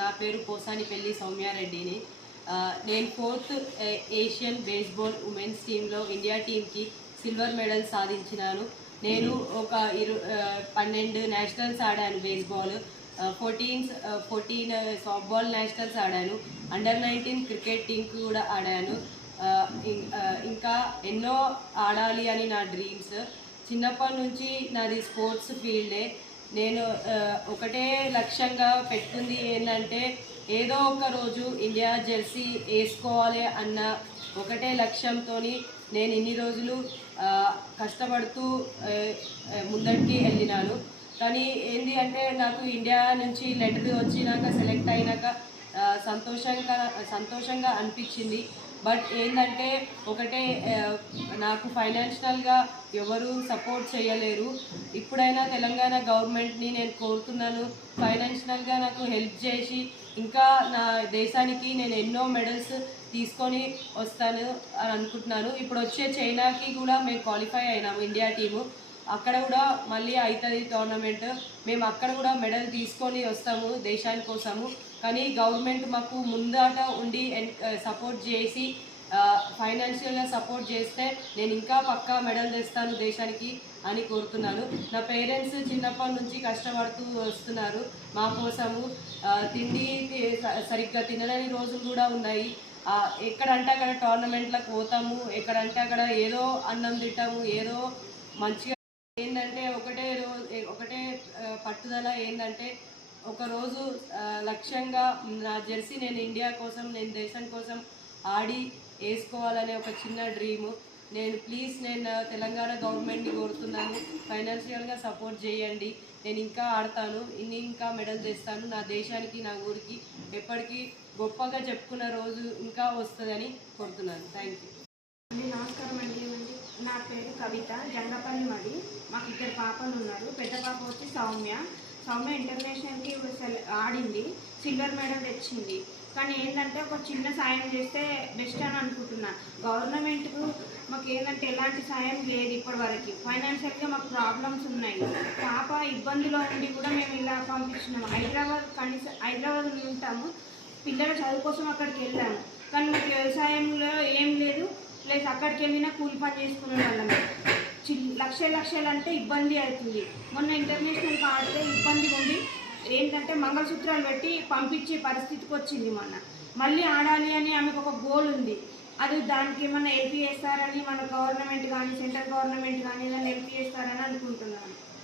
నా పేరు పోసాని పెళ్ళి సౌమ్యారెడ్డిని. నేను ఫోర్త్ ఏషియన్ బేస్బాల్ ఉమెన్స్ టీంలో ఇండియా టీంకి సిల్వర్ మెడల్ సాధించినాను. నేను ఒక ఇరు పన్నెండు నేషనల్స్ ఆడాను baseball. Fourteen fourteen softball nationals ఆడాను. అండర్ నైన్టీన్ క్రికెట్ టీంకి కూడా ఆడాను. ఇంకా ఎన్నో ఆడాలి అని నా డ్రీమ్స్. చిన్నప్పటి నుంచి నాది స్పోర్ట్స్ ఫీల్డే. నేను ఒకటే లక్ష్యంగా పెట్టుకుంది ఏంటంటే ఏదో ఒక రోజు ఇండియా జెర్సీ వేసుకోవాలి అన్న ఒకటే లక్ష్యంతో నేను ఇన్ని రోజులు కష్టపడుతూ ముందరికి వెళ్ళినాను. కానీ ఏంది అంటే నాకు ఇండియా నుంచి లెటర్ వచ్చినాక సెలెక్ట్ అయినాక సంతోషంగా సంతోషంగా అనిపించింది. బట్ ఏంటంటే ఒకటే నాకు ఫైనాన్షియల్గా ఎవరు సపోర్ట్ చేయలేరు. ఇప్పుడైనా తెలంగాణ గవర్నమెంట్ని నేను కోరుతున్నాను. ఫైనాన్షియల్గా నాకు హెల్ప్ చేసి ఇంకా నా దేశానికి నేను ఎన్నో మెడల్స్ తీసుకొని వస్తాను అని అనుకుంటున్నాను. ఇప్పుడు వచ్చే చైనాకి కూడా మేము క్వాలిఫై అయినాము ఇండియా టీము. అక్కడ కూడా మళ్ళీ అవుతుంది టోర్నమెంట్ మేము అక్కడ కూడా మెడల్ తీసుకొని వస్తాము దేశాని కోసము. కానీ గవర్నమెంట్ మాకు ముందాట ఉండి సపోర్ట్ చేసి ఫైనాన్షియల్గా సపోర్ట్ చేస్తే నేను ఇంకా పక్కా మెడల్ తెస్తాను దేశానికి అని కోరుతున్నాను. నా పేరెంట్స్ చిన్నప్పటి నుంచి కష్టపడుతూ వస్తున్నారు మా కోసము. తిండి సరిగ్గా తినలేని రోజులు కూడా ఉన్నాయి. ఎక్కడంటే అక్కడ టోర్నమెంట్లకు పోతాము ఎక్కడంటే అక్కడ ఏదో అన్నం తింటాము ఏదో మంచిగా ఏంటంటే ఒకటే రోజు ఒకటే పట్టుదల ఏంటంటే ఒకరోజు లక్ష్యంగా నా జెర్సీ నేను ఇండియా కోసం నేను దేశం కోసం ఆడి వేసుకోవాలనే ఒక చిన్న డ్రీము. నేను ప్లీజ్ నేను తెలంగాణ గవర్నమెంట్ని కోరుతున్నాను. ఫైనాన్షియల్గా సపోర్ట్ చేయండి. నేను ఇంకా ఆడతాను ఇన్ని ఇంకా మెడల్ తెస్తాను. నా దేశానికి నా ఊరికి ఎప్పటికీ గొప్పగా చెప్పుకున్న రోజు ఇంకా వస్తుందని కోరుతున్నాను. థ్యాంక్ యూ నమస్కారం అండి. నా పేరు కవిత జంగపల్లి మడి మాకు ఇద్దరు పాపలు ఉన్నారు. పెద్ద పాప వచ్చి సౌమ్య. సౌమ్య ఇంటర్నేషనల్కి ఆడింది. సిల్వర్ మెడల్ తెచ్చింది. కానీ ఏంటంటే ఒక చిన్న సాయం చేస్తే బెస్ట్ అని అనుకుంటున్నా. గవర్నమెంట్కు మాకు ఏంటంటే ఎలాంటి సాయం లేదు ఇప్పటి వరకు ఫైనాన్షియల్గా మాకు ప్రాబ్లమ్స్ ఉన్నాయి. పాప ఇబ్బందిలో ఉండి కూడా మేము ఇలా పంపించినాము హైదరాబాద్ కనీసం హైదరాబాద్ ఉంటాము. పిల్లల చదువు కోసం అక్కడికి వెళ్ళాము. కానీ మాకు అక్కడికి వెళ్ళినా కూలి పని చేసుకునే వాళ్ళం. చి- లక్ష లక్షలు అంటే ఇబ్బంది అవుతుంది. మొన్న ఇంటర్నేషనల్కి ఆడితే ఇబ్బంది ఉంది. ఏంటంటే మంగళసూత్రాలు పెట్టి పంపించే పరిస్థితికి వచ్చింది మొన్న. మళ్ళీ ఆడాలి అని ఆమెకు ఒక గోల్ ఉంది. అది దానికి ఏమన్నా హెల్ప్ చేస్తారని మన గవర్నమెంట్ కానీ సెంట్రల్ గవర్నమెంట్ కానీ ఏదైనా హెల్ప్ చేస్తారని అనుకుంటున్నాను.